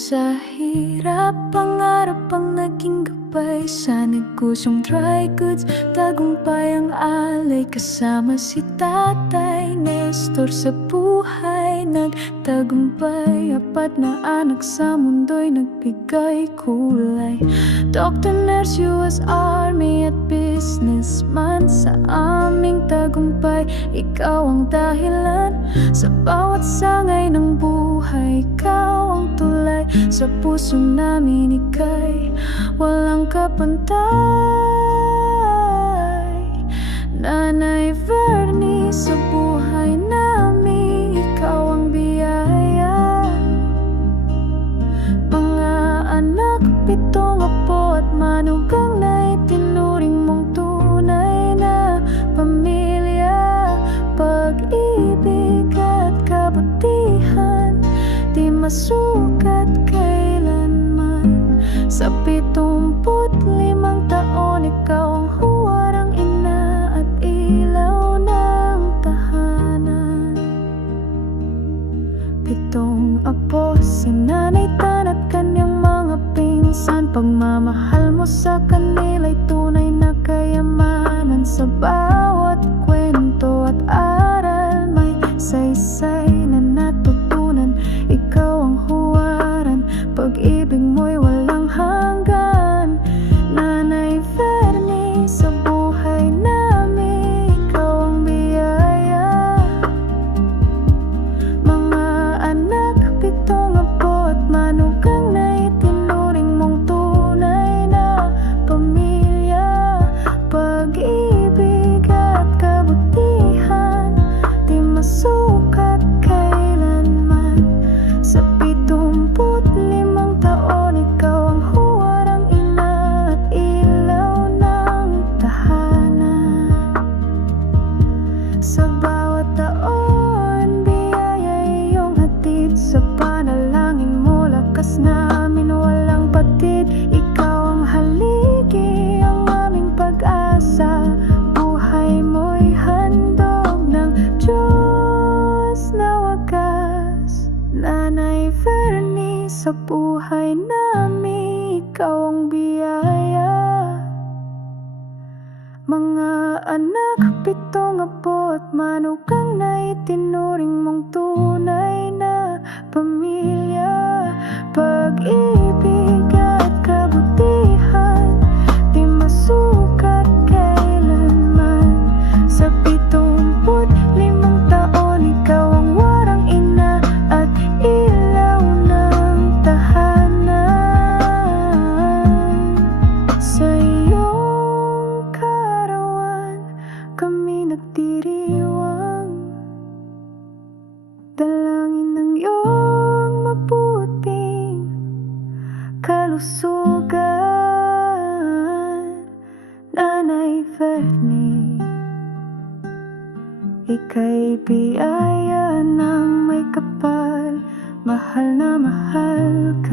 sa hirap, pangarap ang naging gabay. Sa negosyong dry goods, tagumpay ang alay. Kasama si Tatay Nestor sa buhay nagtagumpay. Apat na anak sa mundo'y nagbigay kulay. Doctor, nurse, US Army at businessman. Sa aming tagumpay, ikaw ang dahilan. Sa bawat sangay ng buhay, ikaw ang tulay. Sa puso namin ika'y walang kapantay. Nanay Vernie, sa buhay namin ikaw ang biyaya. Mga anak, 7 apo at manugang na itinuring mong tunay na pamilya. Pag-ibig at kabutihan, di masukat kailanman. Sa 75 taon, ikaw ang huwarang ina at ilaw ng tahanan. 7 apo, si Nanay Tan at kanyang mga pinsan. Pagmamahal mo sa kanila'y tunay na kayamanan. Sa bawat kwento at aral, may saysay na natutunan. Ikaw ang huwaran, pag-ibig mo'y walang hanggan. Nanay Vernie, sa buhay namin ikaw ang biyaya. Mga anak, 7 apo at manugang na itinuring mong tunay na pamilya. Pag-ibig at kabutihan, di masukat kailanman. Sa 75 taon, ikaw ang huwarang ina at ilaw ng tahanan. Sa bawat taon, biyaya iyong hatid. Sa panalangin mo, lakas namin walang patid. Ikaw ang haligi, ang aming pag-asa. Buhay mo'y handog ng Diyos na wagas. Nanay Vernie, sa buhay namin ikaw ang biyaya. Mga anak, 7 apo at manugang na itinuring mong tunay na pamilya. Pag-ibig at kabutihan, di masukat kailanman. Sa 75 taon, ikaw ang warang ina at ilaw ng tahanan. Sa iyong karawan, kami nagdiriwang. Dalangin ng iyong mabuting kalusugan. Nanay Vernie, ika'y biyaya ng may kapal. Mahal na mahal ka